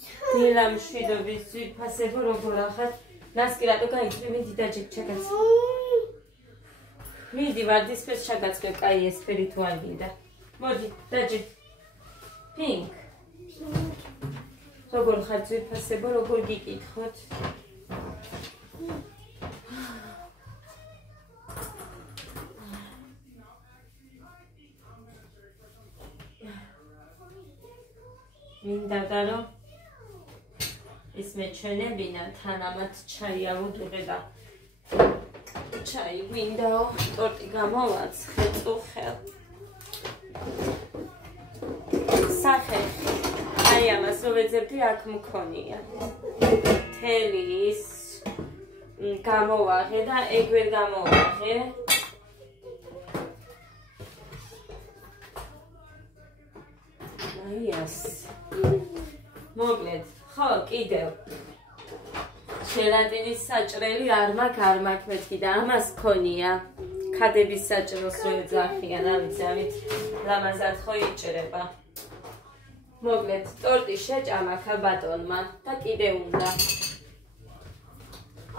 დილა მშვიდობის ძვირფასებო როგორ ახარ? ნასკი რატო გაიწვი? მიდი დაჭიქ ჩაგაც. მიდი ვარდისფერს ჩაგაცვე, კაი ესფერი თუ არ გინდა. მოდი, დაჭიქ. პინკ. როგორ ხარ ძვირფასებო, როგორ გიკითხოთ? მინდა რომ ის მეჩვენებინა თან ამათ ჩაი ავუდგე და ჩაი მინდაო ტორტი გამოვაცხე წუხელ სახე აი ამას რო ვეძებდი აქ მქონია თელი ის გამოვაღე და ეგ ვერ გამოვაღე აიას მოკლედ ხო კიდევ ჟელატინის საჭრელი არ მაქვს მეთქი და ამას ქონია ქადების საჭრელს რო ეძახიან ამით ლამაზად ხო იჭრება მოკლედ ტორტი შეჭამა ქალბატონმა და კიდევ უნდა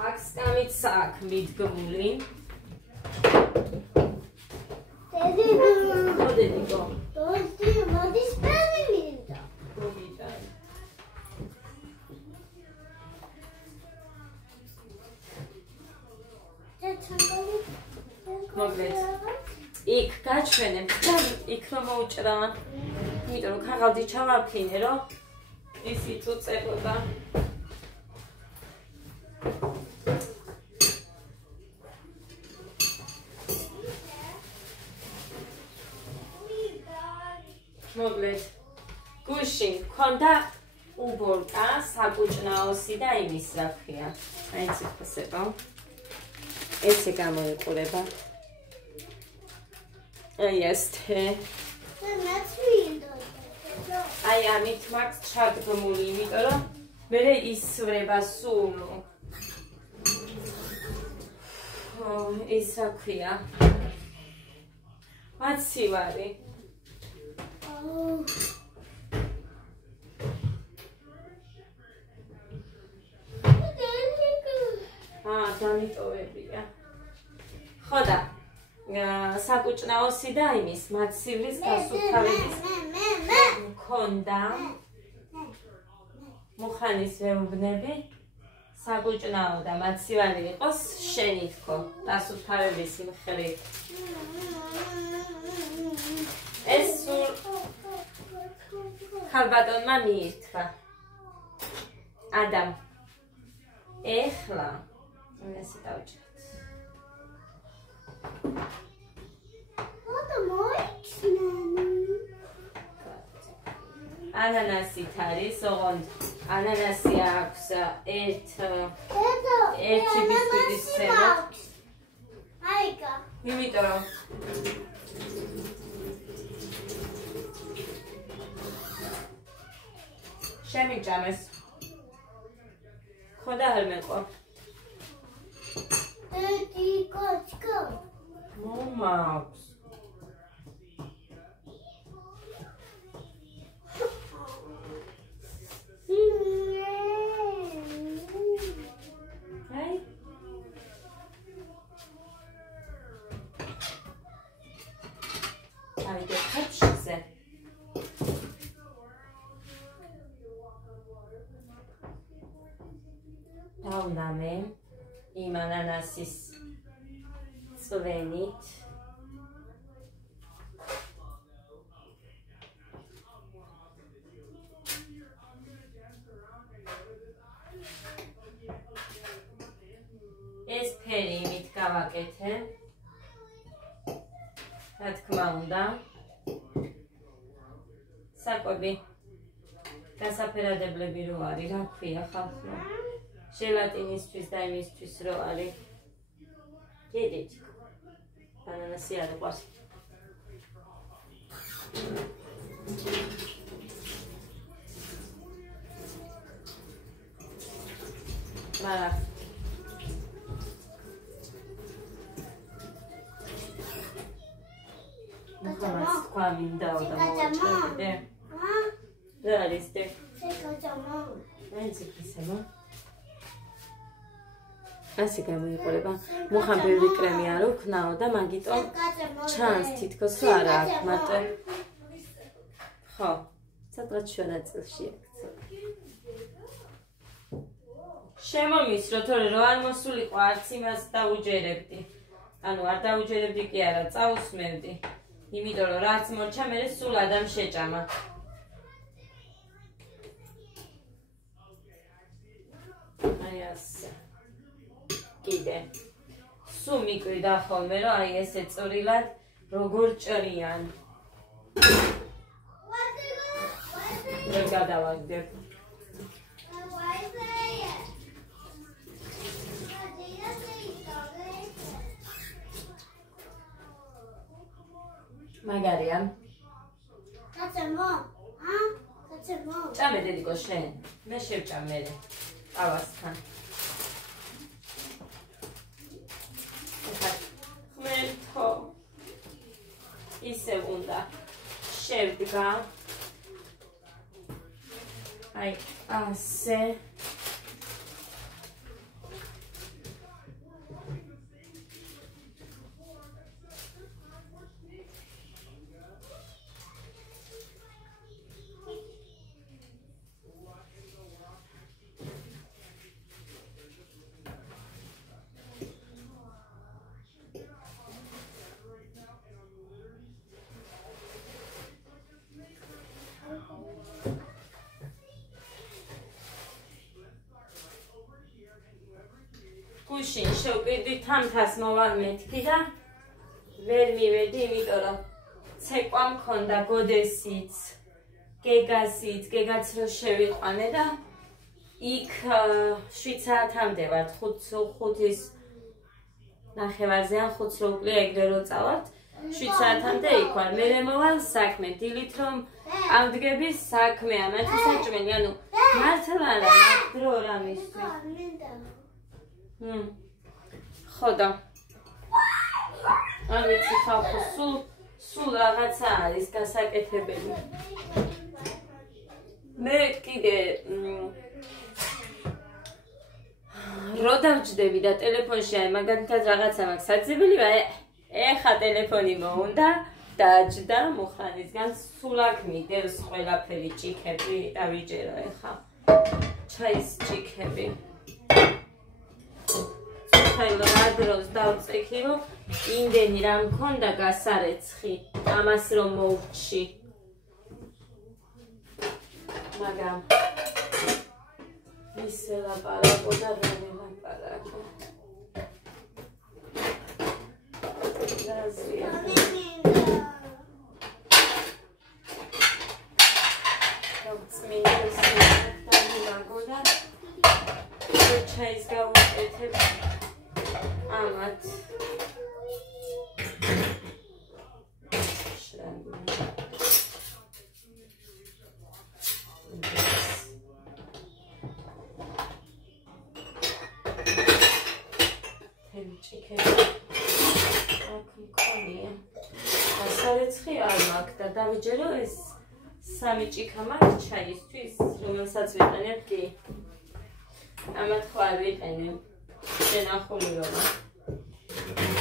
აქ სკამიც აქ მიდგმული დედიკო მოდის პენი მინდა მოკლედ იქ გაჩვენებ და იქ რომ მოუჭრა იმიტომ რომ ქაღალდი ჩავაფინე რომ ის იწუწებოდა მოკლედ გუში მქონდა უბორკა საკუჭნაოსი და იმის რა ქვია აი ციფრსება ესე გამოიყურება აი ესთე აი ამით მაქვს ჩადგმული იმიტომ რომ მე ისვრება სულ ის რა ქვია მაცივარი დამიტოვებია ხო და საკუჭნაოსი და იმის მაცივრის გასუფთავების მქონდა მუხანის ვეუბნები საკუჭნაო და მაცივარი იყოს შენი თქო დასუფთავების მხრივ ეს სულ ქალბატონმა მიირთვა ადამ ეხლა ესე დავჭერთ ანანასით არის, ოღონდ ანანასი აქვს ერთი ბისკვიტის ცემოთ. აიგა. იმიტომ რომ შემიჭამეს. ხო და არ მეყვა. კოჩკო. მომაქვს. დავდამე იმ ანანასის წვენით ეს ფერი იმით გავაკეთე რა თქმა უნდა საკვები გასაფერადებლები რო არის რა ქვია ხალხო ჟელატინისთვის და იმისთვის რო არის გედით ანანასი არ უყვარს მაგრამ თქვა მინდაო და მოვაჭრებდე რა არის დე მაინც იქნისება. ასე გამოიყურება. მუხამ ბევრი კრემი არ უქნაო და მაგიტომ ჩანს თითქოს რომ არა აქვს მარტო. ხო, სადღაც შუა ნაწილში აქცია. შემომისრო, თორე რო არ მოსულიყო არც იმას დაუჯერებდი. ანუ არ დაუჯერებდი კი არა, წაусმევდი. იმიტომ რომ რაც მორჩა, მე სულ ადამ შეჭამა. აი ასე. კიდე. სულ მიკვირდა ხოლმე, რომ აი ესე წვრილად როგორ ჭრიან. ვერ გადავაგდებ. მაგარია. კაცემო? კაცემო? ჭამე დედიკო შენ. მე შევჭამ მე. ყავასთან. ხმელთო. ისე უნდა შევდგა. აი, ასე. გუშინ შევკიდი თამთას მოვალ მეთქი და ვერ მივედი, იმიტომ რომ ცეკვა მქონდა გოდესიც, გეგასიც, გეგაც რო შევიყვანე და იქ 7 საათამდე ვარ, 5-ის ნახევარზე ან 5 რო უკლია ეგრე რო წავართ, 7 საათამდე იქ ვარ. მერე მოვალ საქმე, დილით რომ ავდგები საქმეა, მათი საჭმელი, ანუ მართლა არა, დრო რამისთვის. ხო და არ ვიცი ხალხო სულ რაღაცა არის გასაკეთებელი. მე კიდე რო დავჯდები და ტელეფონში აი მაგალითად რაღაცა მაქვს საძებელი, ეხა ტელეფონი მოუნდა დაჯდა მუხანისგან, სულ აქ მიდევს ყველაფერი, ჭიქები დავიჯერო ეხა ჩაის ჭიქები. რა დროს დავწექი, რომ იმდენი რა მქონდა გასარეცხი, ამას რომ მოვჭი. მაგრამ ისე ლაპარაკო და რა ლაპარაკო. ჩაის გავუკეთებ ამათ. გასარეცხი არ მაქვს და დავიჯერო ეს 3 ჭიქა მაქვს ჩაისთვის, რომელსაც ვიყენებ კი. ამათ ხო არ ვიყენებ. შენახული რომა.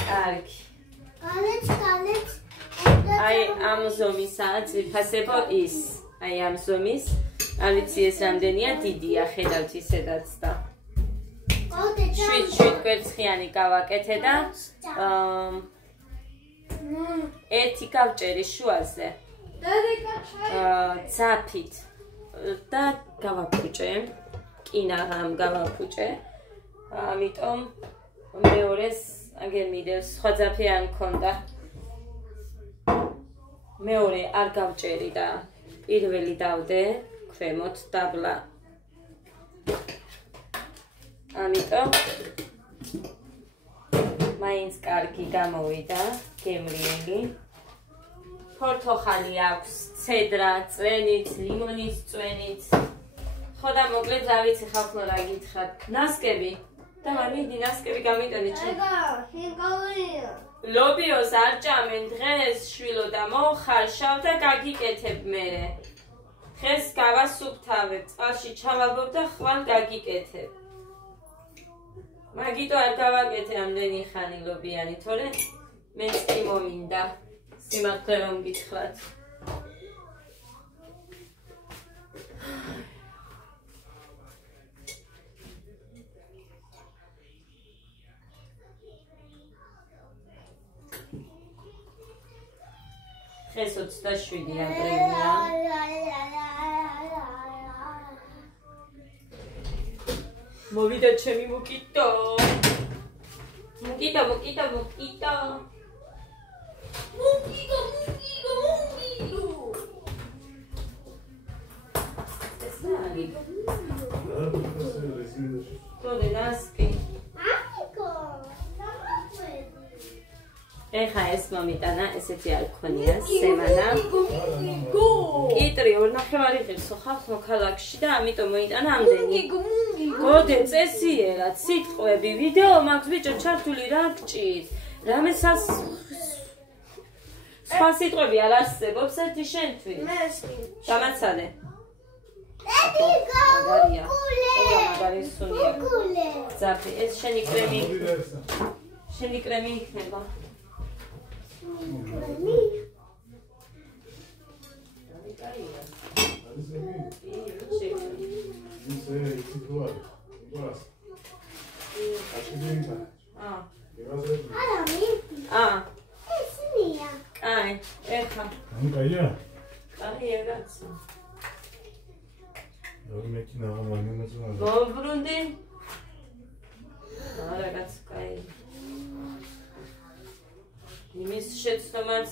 კარგი. კალეც. აი ამ ზომისაა ძვირფასებო ის. აი ამ ზომის. არ ვიცი ეს რამდენია, დიდია, ხედავთ ისედაც და. 7 კვერცხიანი გავაკეთე და ერთი გავჭერი შუაზე. ძაფით და გავაფუჭე. კინაღამ გავაფუჭე. ამიტომ მეორეს აგერ მიდევს, სხვა ძაფი არ მქონდა. მეორე არ გავჭერი და პირველი დავდე ქვემოთ დაბლა. ამიტომ მაინც კარგი გამოვიდა, გემრიელი. ფორთოხალი აქვს, ცედრა, წვენით, ლიმონის წვენით. ხო და მოკლედ რა ვიცი ხალხო რა გითხრათ. ნასკები და მიდი ნასკები გამიტანე ჩემ. ლობიოს არ ჭამენ დღეს შვილო და მოხარშავ და გაგიკეთებ მერე. ხეს გავასუფთავებ, წყალში ჩავაბობ და ხვალ გაგიკეთებ. მაგიტო არ გავაკეთე ამდენი ხანილობიანი, თორე მეც კი მომინდა სიმართლე რომ გითხრათ. ხეს 27 აპრილია. მოვიდა ჩემი მოკიტო. მოკიტო. ეხა ეს მომიტანა, ესეთი არ გქონია სემანა. კიტრი 2 ნახევარი ღირსო ხალხ მოქალაქში და ამიტომ მოიტანა ამდენი. გოდე წესიერად სიტყვები, ვიდეო მაქვს ბიჭო ჩართული რა გჭირს. რამე სხვა სიტყვები არ არსებობს ერთი შენთვის. დამაცადე. მაგარია. მაგარი სუნია. ზაფი, ეს შენი კრემი იქნება. იმის შეცდომაც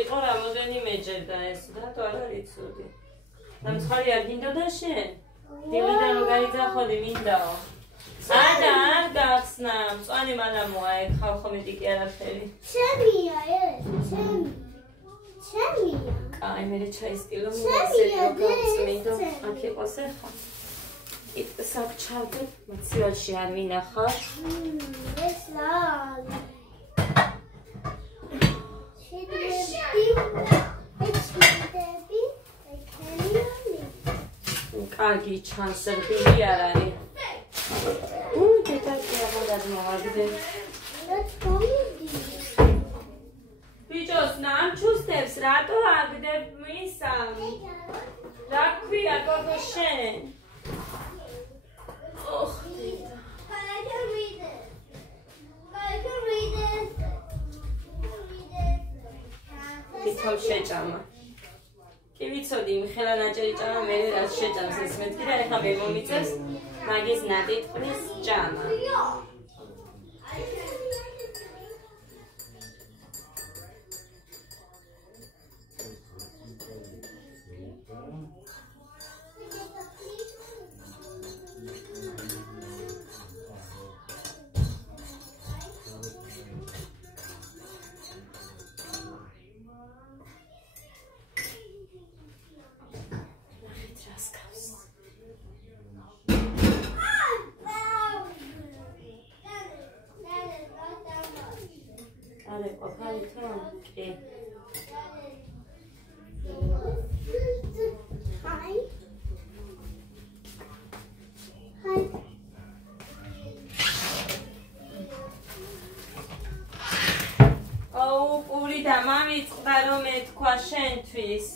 იყო რამოდენიმეჯერ და ეს რატო არ არიცოდი. დამცხარი არ გინდოდა შენ? დილიდან რომ გაიძახოდი მინდაო. არ გახსნა, მწვანე მანამოა ეგ ხალხო მეტი კი არაფერი. ჩემია ეს, ჩემია. აი მე ჩაისკილო მინდა გავწმინდო. აქ იყოს ახლა. იქ ჩავდე, მოცივალში არ ვინახავ. ეს რა? კარგი ჩანს, რბილი არ არის. დედაკი აღარ მოვაგდე. ბიჭოს ნამჩუსტებს რატო აგდებ მისამი? რა ქვია გოგო შენ? თვითონ შეჭამა. კი ვიცოდი, იმხელა ნაჭერი ჭამა, მე რაც შეჭამს ეს მეთქი და ეხლა მე მომიწევს მაგის ნატიტყვის ჭამა. შენთვის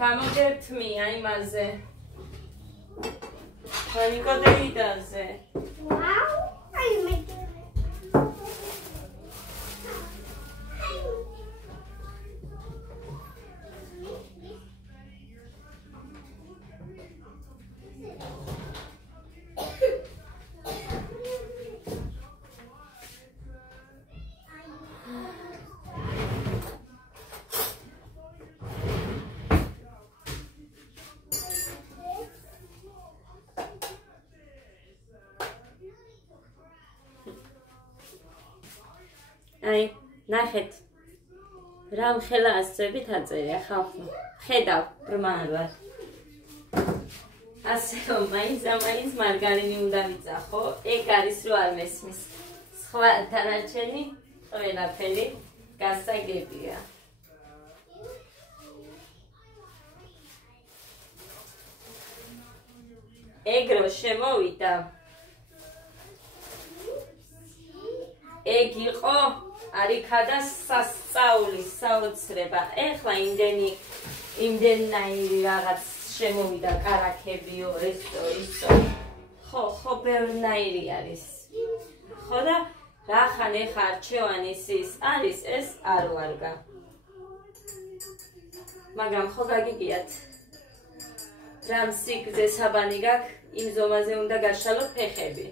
გამოგერთმია იმაზე ფანიკო დეიდაზე ვაუ აი მე აი, ნახეთ. რა მხელა ასწრებით აწერია ხალხმა. ხედავ, ბრმან ვარ. ასე რომ მაინც მარგარინი უნდა მიწახო. ეგ არის რო არ მესმის. სხვა დანარჩენი ყველაფერი გასაგებია. ეგრო შემოვიდა. ეგ იყო არიქადა სასწაულის საოცრება. ეხლა იმდენნაირი რაღაც შემოვიდა კარაქებიო, ესო, ისო. ხო, ბევრნაირი არის. ხო და რახან ეხა არჩევანის ის არის, ეს არ ვარგა. მაგრამ ხო გაგიგიათ. რამ სიგრძე საბანი გაქვს, იმ ზომაზე უნდა გაშალო ფეხები.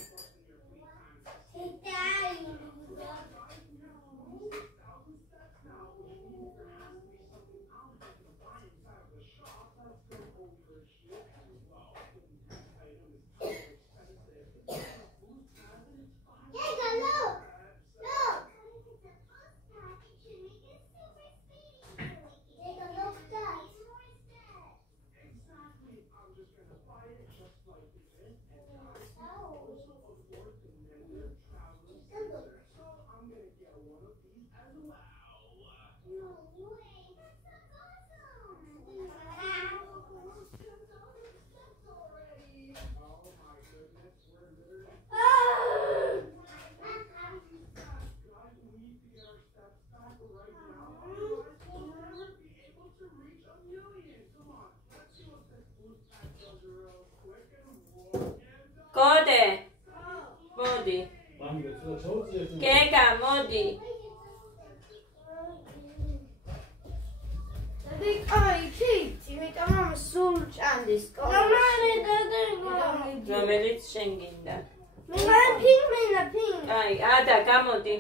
გოდე მოდი გეგა მოდი რომელიც შენ გინდა აი ადა გამოდი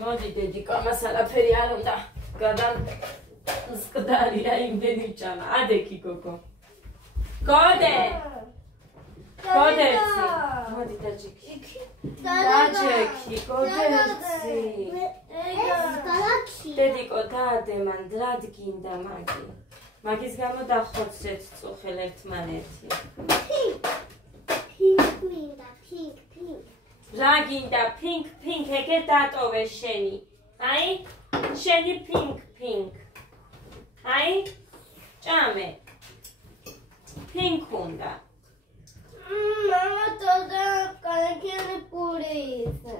მოდი დედიკო მას არაფერი არ უნდა გადასკდარია იმდენი ჭამა ადექი გოგო გოდე გოდეცი მოდი დაჯექი დაჯექი გოდეცი დედიკო დაადე მან რად გინდა მაგის გამო დახოცეთ წუხელ ერთმანეთი pink რა გინდა pink ეგე დატოვე შენი აი შენი pink აი ჭამე pink უნდა Mama toda calquer por isso.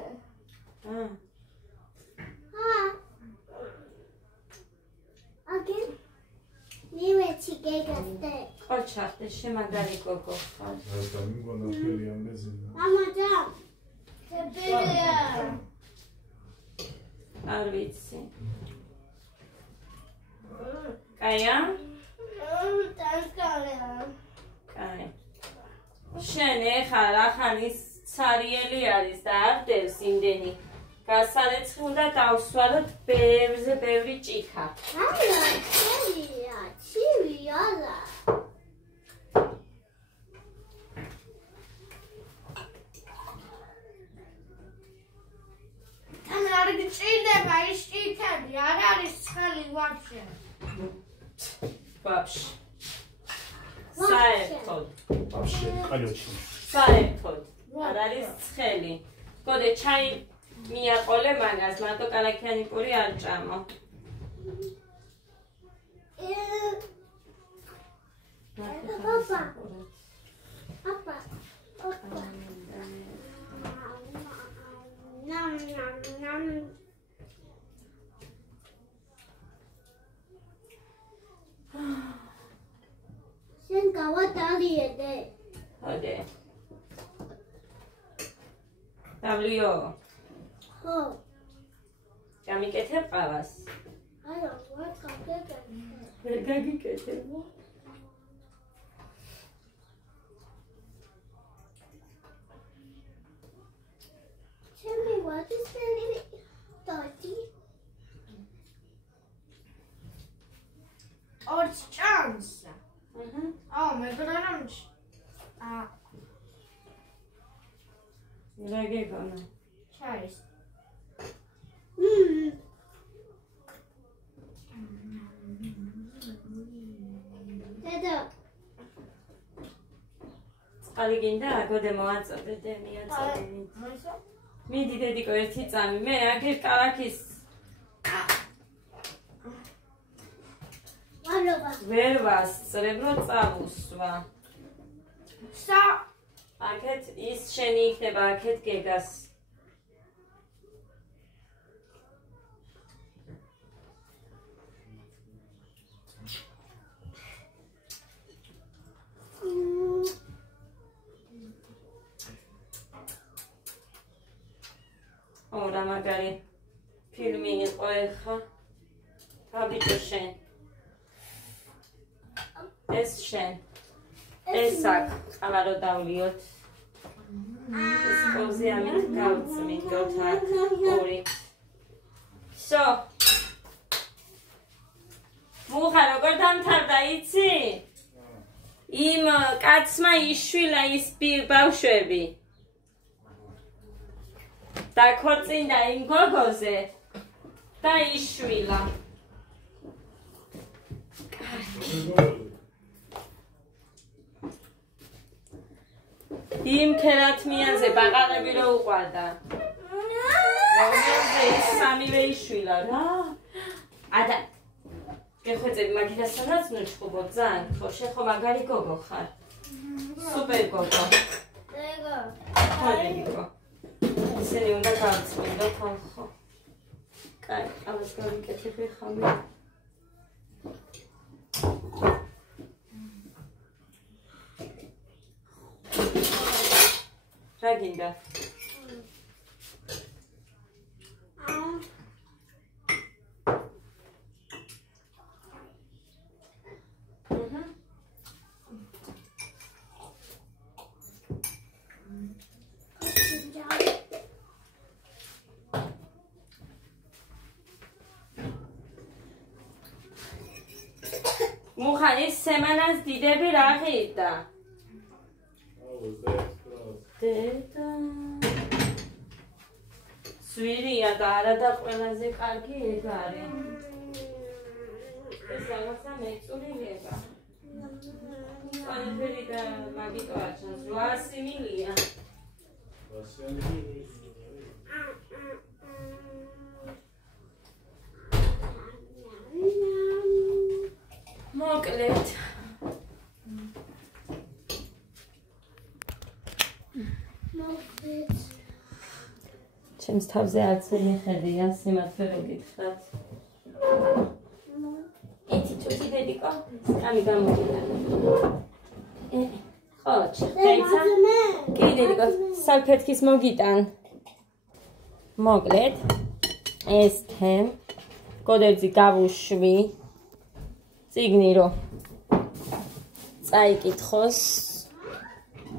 Okay. Nime chigegasta. Xocharte შემაგარი გოგო ხარ. და მიგონა ფერიან მეზინა. Mama ja. Tebea. არ ვიცი. კაია? Tanskala. კაი. შენ ეხა რახანის ცარიელი არის და არ დევს იმდენი გასარეცხი უნდა დავსვაროთ ბევრზე ბევრი ჭიქა ჩივიალა თან არ გჭირდება ის ჭიქები არ არის ცხელი ვაფშე ვაფშე საერთოდ ვაფშე ყალიოში საერთოდ არ არის ცხელი გოდე ჩაი მიაყოლე მაგას მარტო კალაკიანი პური არ ჭამო Papa. Nam. Sen kawa taliede. ოდე დაბლიო Ho. გამიკეთებ ყავას Არა, ვარ კაკეკე. ვერ გაგიკეთებ Tell me what is the dirty? Oh, it's chance. Oh, my God. რა გეგონა Chase. Dada. წყალი გინდა გოდე მოაწოდე და მიაწოდე მიდი დედიკო ერთი წამი მე აგერ კალაკის Alo. ვერ ვასწრებ, რომ წავუსვა. აქეთ ის შენი იქნება, აქეთ გეგას. რა მაგარი ფილმი იყო ეხა. Habito შენ. ეს შენ. ეს აქ ყავა რო დავლიოთ. ეს პოზი ამით გავწმინდოთ აქ ორი. Всё. მუხა როგორ დამთავრდა იცი? იმ კაცმა იშვილა ის ბავშვები. დაქორწინდა იმ გოგოზე და იშვილა. იმ ქერათმიანზე ბაყაყები რო უყვარდა. რომელზე ის სამივე იშვილა რა. ადა გეხვეწები მაგიდასანაც ნუჩხუბობ ძალიან ხო შენ ხო მაგარი გოგო ხარ. სუპერ გოგო. ლეგო. ხო ლეგო. ისინი უნდა გავწმინდოთ ხო. კაი, ამას გავიკეთებ ხამი. რა გინდა? მუხანის სემანას დიდები რა ღირდა? დედა სვირია და არა და ყველაზე კარგი ეგ არის. ეს რაღაცა მეწურილება. ყველაფერი და მაგიტო აჩანს 800 მილია. მოკლედ ჩემს თავზე არც მიხედია სიმართლე რომ გითხრათ. იცი თუთი დედიკო? ამი გამოგიდა. ხო, ჩხდაიცა? კი დედიკო, სალფეთქის მოგიტან. მოკლედ ეს თე კოდებზე გავუშვი. წიგნი რო წაიკითხოს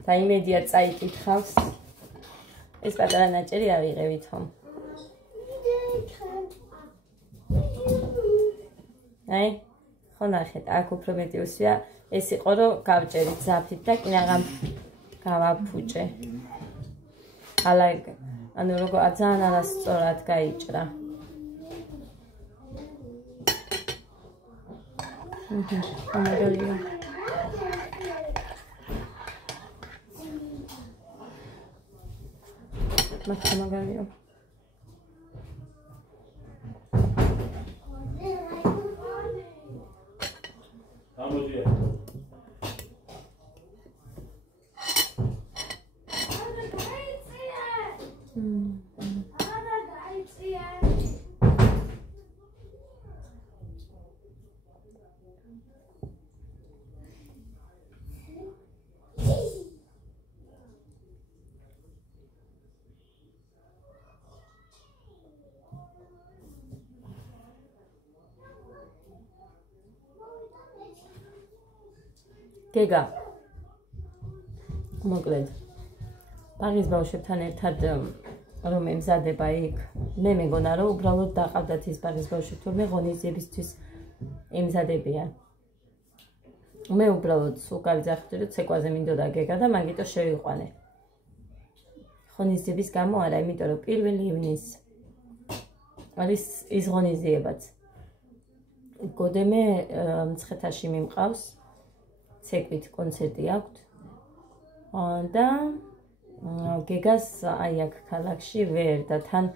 და იმედია წაიკითხავს. ეს პატარა ნაჭერი ავიღებით ხომ. აი, ხო ნახეთ, აქ უფრო მეტი უსვია. ეს იყო რომ გავჭერით ზაფით და კინაღამ გავაფუჭე. ანუ როგორ ძალიან არასწორად გაიჭრა. ამაგალია. მაგალია. ამოდია. გეგა მოკლედ ბაღის ბავშვებთან ერთად რომ ემზადება იქ მე მეგონა რომ უბრალოდ დაყავდათ ის ბაღის ბავშვი თურმე ღონისძიებისთვის ემზადებიან მე უბრალოდ სულ გავიძახდი რომ ცეკვაზე მინდოდა გეგა და მაგიტო შევიყვანე ღონისძიების გამო არა იმიტომ რომ 1 ივნის არის ის ღონისძიებაც გოდემე მცხეთაში მიმყავს ცეკვით კონცერტი აქვს და გეგას აი აქ ქალაქში ვერ და თან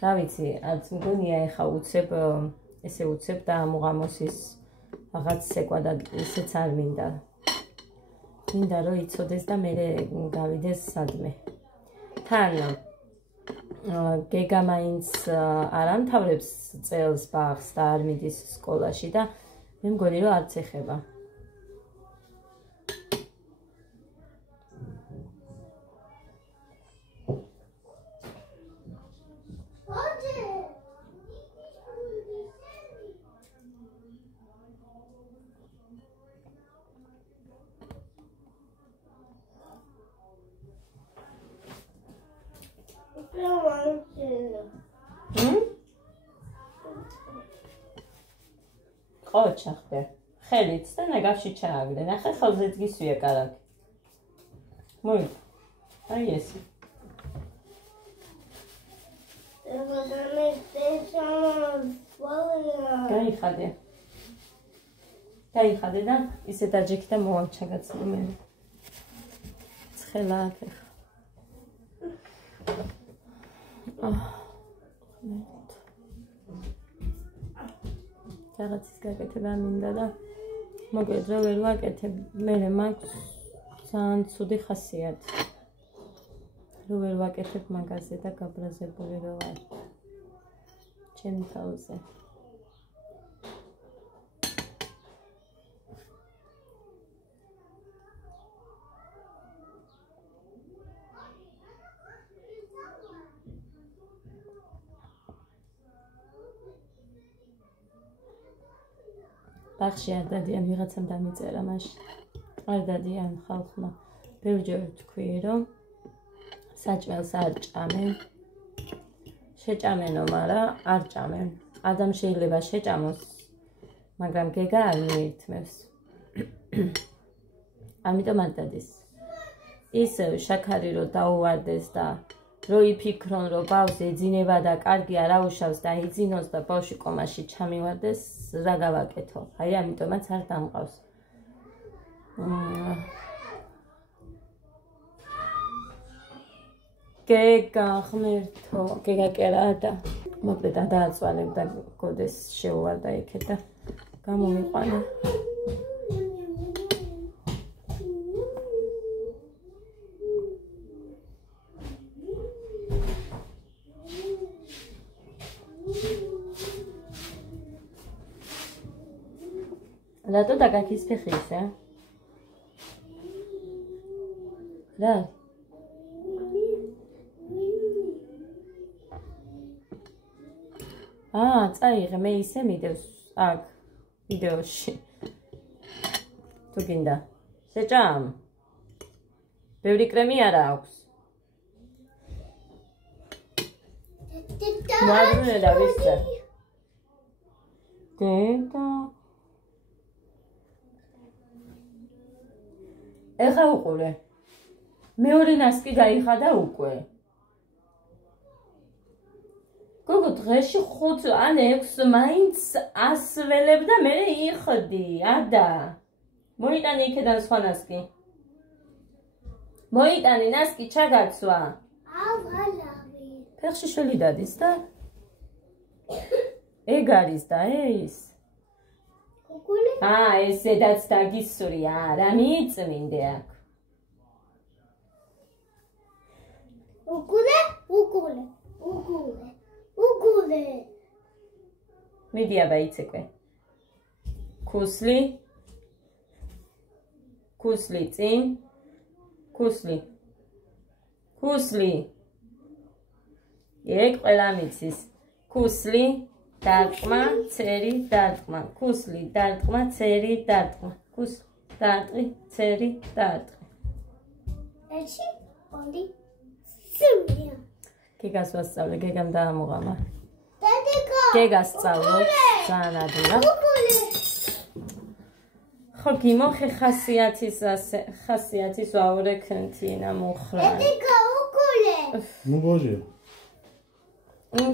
რა ვიცი არც მგონია ეხა უცებ ესე უცებ და ამუღამოს ის რაღაც სეკვა და ისეც არ მინდა. მინდა რომ იცოდეს და მე გავიდეს სადმე. თან გეგა მაინც არ ამთავრებს წელს ბაღს და არ მიდის სკოლაში და მე მგონი რომ არც ეხება. ოჩახდე ხელით და ნაგავში ჩააგდე ნახე ხელზეც გისვია კარგი მოი აი ეს გაიხადე და ისე დაჯექი და მოვალ ჩაგაცნო მე ცხელა აქ რაღაცის გაკეთება მინდა და მოკლედ რომ ვერ ვაკეთებ მე მაქვს ძალიან ცუდი ხასიათი რომ ვერ ვაკეთებ მაგაზე და გაბრაზებული რო ვარ ჩემ თავზე ბაღში არ დადიან ვიღაცამ დამიწერა მაშინ არ დადიან ხალხმა ბევრჯერ თქვი რომ საჭმელს არ ჭამენ შეჭამენო მაგრამ არ ჭამენ ადამ შეიძლება შეჭამოს მაგრამ გეგა არ მიირთმევს ამიტომ არ დადის ის შაქარი რო დაუვარდეს და რო იფიქრონ რომ ბავშვი ეძინება და კარგი არ აუშავს და იძინოს და ბავშვი კომაში ჩამივარდეს რა გავაკეთო აი ამიტომაც არ დამყავს გეგა ღმერთო გეგა კერა და მოკლედ დააწვალებ და გოდეს შეუვარდა იქეთ და გამომიყვანა რატო დაგაქის ფეხი ისე? რა? წაიღე მე ისე მიდევს აქ ვიდეოში. თუ გინდა. შეჭამ. ბევრი კრემი არა აქვს. მადლე და ვისწა. დედა ეხა უყურე. მეორე ნასკი გაიხადა უკვე. გოგო დღეში 5 ან 6 მაინც ასველებ და მე იხდი. ადა. მოიტანი იქიდან სხვა ნასკი. მოიტანი ნასკი ჩაგაცვა. ავალავი. ფეხში შელი დადის და ეგ არის და ეს. გოგოლე? ეს ზედაც დაგისურია, რა მიწმინდე აქ. უგულე. მიდი აბა იცეკვე. ქუსლი წინ. ქუსლი. ეგ ყველა მიცის. ქუსლი, დარტყმა, ცერი, დარტყმა. ქუსლი, დარტყმა, ცერი, დარტყმა. ქუსლი, დარტყი, ცერი, დარტყი. ერთი, ორი, სამი. გეგას ვასწავლე, გეგამ დაამოღამა. დედიკო. გეგას სწავლობს, ძალიან ადვილად. ხო გიმოხე ხასიათის ვაურეკენთინა მუხრა. დედიკო, უგულე. ნუ ბოჟე.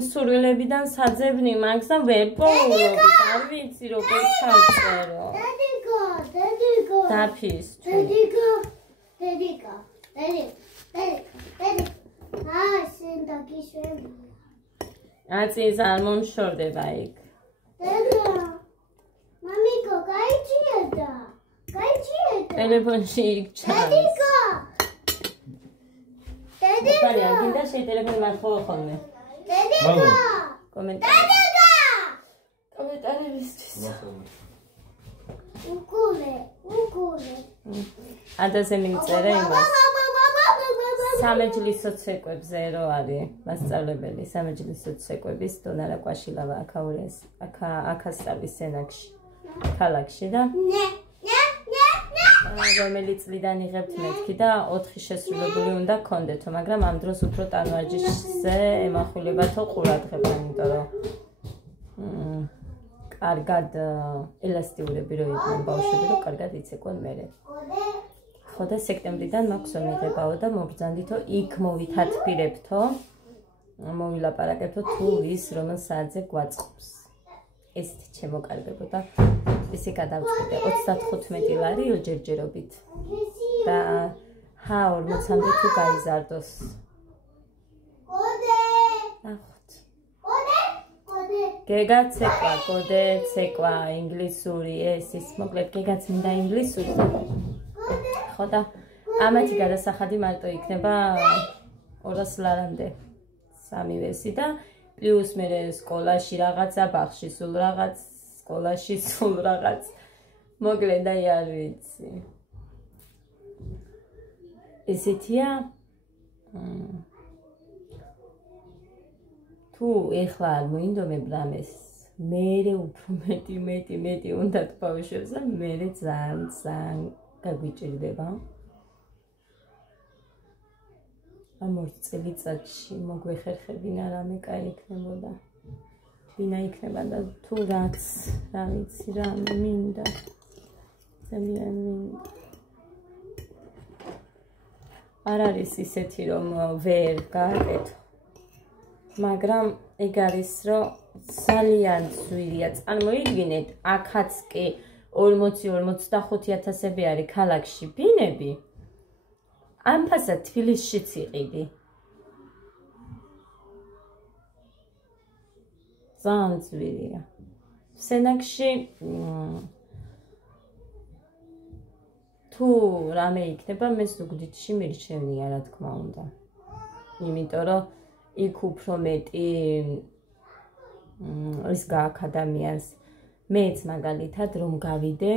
სურვილებიდან საძებნი მაგს და ვერ პოულობთ, არ ვიცი როგორ ჩავწერო. დედიკო. დაფის. დედიკო. შენ დაგიშვები. აწის არ მომშორდება იქ. დედა. მამიკო, ტელეფონში იქ Maria, gânda și telefonul mai ხოლმე. Comentarii. Comentarii viztis. Ukule. Adase მიმწერე იმას. სამეჯლისო ცეკვებზე რო არის მასწავლებელი, სამეჯლისო ცეკვების დონარა კვაშილავა აქაურეს, აქასწავლის სენაკში, ქალაქში და რომელიც წლიდან იღებთ მეთქი და 4 შესრულებული უნდა გქონდეთო, მაგრამ ამ დროს უფრო ტანვარჯიშზე ემახვილებათო ყურადღება, იმიტომ რომ კარგად ელასტიურები რო იყვნენ ბავშვები, რომ კარგად იცეკვენ მერე. ხო და სექტემბრიდან მაქვს მიღებაო და მობრძანდითო იქ მოვითათბირებთო, მოვილაპარაკებთო თუ ის რომელ საათზე გვაწყობს. ესეთი ჩემო კარგებო და ისე გადავწყვიტე 35 ლარიო ჯერჯერობით და 40-მდე თუ გაიზარდოს. ნახოთ. გეგა ცეკვა, გოდე ცეკვა, ინგლისური ეს ის მოკლედ გეგაც მინდა ინგლისური. ხო და ამათი გადასახადი მარტო იქნება 200 ლარამდე. 3 ვესი და პლუს მე სკოლაში რაღაცა, ბაღში სულ რაღაც, სკოლაში სულ რაღაც. მოკლედ აი არ ვიცი. ესეთია თუ ეხლა არ მოინდომებ რამეს, მერე უფრო მეტი უნდათ ბავშვებს და მერე ძალიან გაგვიჭირდება. ამ 2 წელიწადში მოგვეხერხებინა რამე კაი იქნებოდა. ვინა იქნება და თუ რაც, რა ვიცი, რა მინდა. ძალიან მინდა. არ არის ისეთი რომ ვერ გააკეთო. მაგრამ ეგ არის რომ ძალიან ძვირია. წარმოიდგინეთ, აქაც კი 40-45,000 არის ქალაქში ბინები. ამ ფასად თბილისშიც იყიდი. ძალიან ძვირია. სენაკში თუ რამე იქნება, მე ზუგდიდში მირჩევნია, რა თქმა უნდა. იმიტომ რომ იქ უფრო მეტი ის გააქვს ადამიანს. მეც მაგალითად რომ გავიდე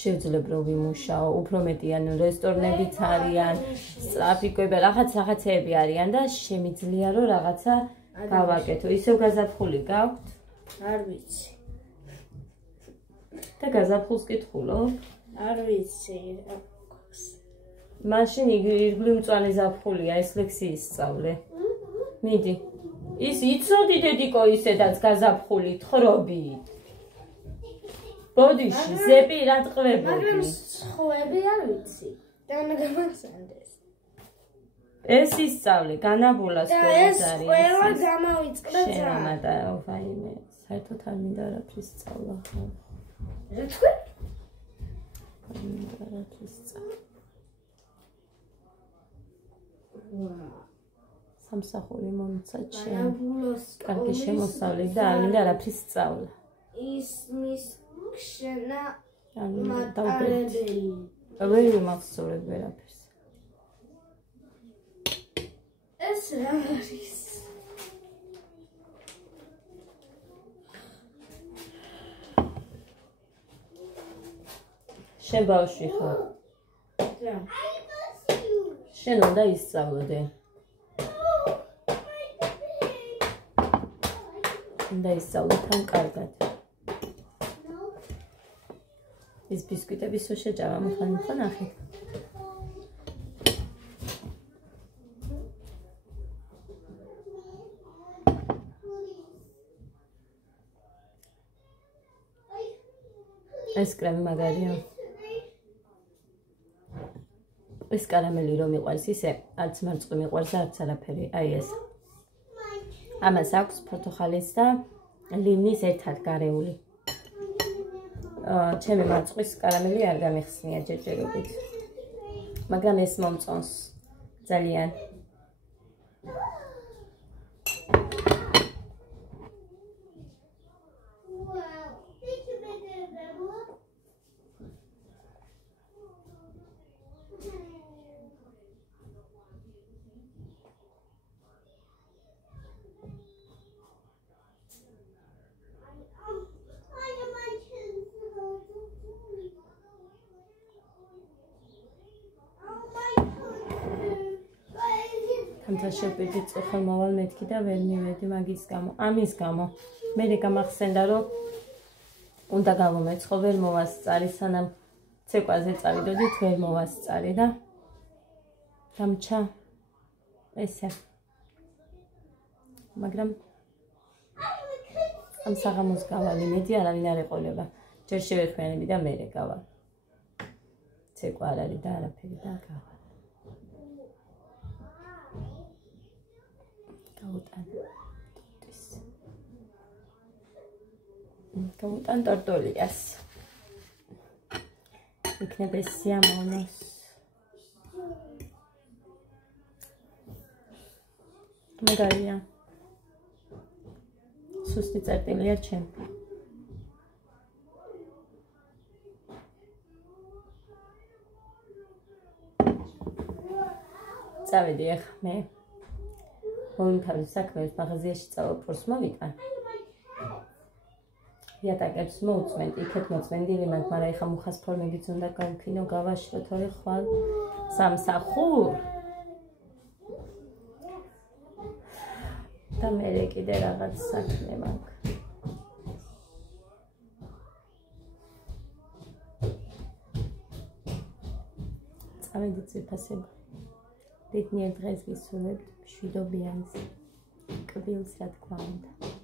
შევძლებრო ვიმუშაო, უფრო მეტიან რესტორნებიც არიან, ტრაფიკები, რაღაცეები არიან და შემიძლია რომ რაღაცა გავაკეთო. ისევ გაზაფხული გაქვთ? არ ვიცი. და გაზაფხულს კითხულობ? არ ვიცი. მაშინ ირგვლივ მწვანე ზაფხულია, ეს ლექსიის სწავლე. მიდი. ის იცოდი დედიკო ისედაც გაზაფხული თხრობით. ბოდიში, ზეპი რა ტყვებოდი. მაგრამ სხვები არ ვიცი. და უნდა გამახსენდეს. ეს ისწავლე, განაბულა სკოლას არის. ეს ყველა გამავიწყდა ძალიან. შენა და ვაიმე, საერთოდ არ მინდა არაფრის სწავლა. რა თქვი? არაფრის სწავლა. სამსახური მომცა ჩემ. კარგი შემოსავლით და არ მინდა არაფრის სწავლა. ის მის ხშენა მატარებელი. ვერ მახსოვრებ ვერაფერს. ეს რა არის? შენ ბავშვი ხარ? რა? შენ უნდა ისწავლოდე. უნდა ისწავლო თან კარგად. ეს ბისკვიტები სულ შეჭამა, მოხან ნახე. ეს კრემი მაგარია. ეს კარამელი რომ მიყვარს ისე, არც მარწყვა მიყვარს და არც არაფერი, აი ეს. ამას აქვს პორტოხალის და ლინის ერთად გარეული. ჩემი მარწყვის კარამელი არ გამიხსნია ჯერჯერობით. მაგრამ ეს მომწონს ძალიან. ამთა შევპირდით წუხელ მოვალ მეთქი და ვერ მივედი მაგის გამო. ამის გამო. მე გამახსენდა რომ უნდა გავუმეცხო ვერ მოვასწარი სანამ ცეკვაზე წავიდოდით ვერ მოვასწარი და დამჩა ესე. მაგრამ ამ საღამოს გავალი მედი არავინ არ ეყოლება. ჯერ შევერთმიანები და მერე გავალ. ცეკვა არ არის და არაფერი და გავალ. გავუტან ტორტოლიას. იქნება ეს სიამოვნოს. მაგარია. სუსტი წერტილია ჩემ. წავედი ახლა მე. მომთავრდი საქმეებს მაღაზიაში წავაპროს მოვიტან. იატაკებს მოუწმენთ, იქეთ მოწმენდილი მაგ, მაგრამ ეხა მუხას ფორმებიც უნდა გავქინო, გავაშლო, თორე ხვალ სამსახურ. და მერე კიდე რაღაც საქმე მაქვს. წავედი ძვირფასება. რითნიერ დღეს გისურვებთ მშვიდობიანს, კბილს რა თქმა უნდა.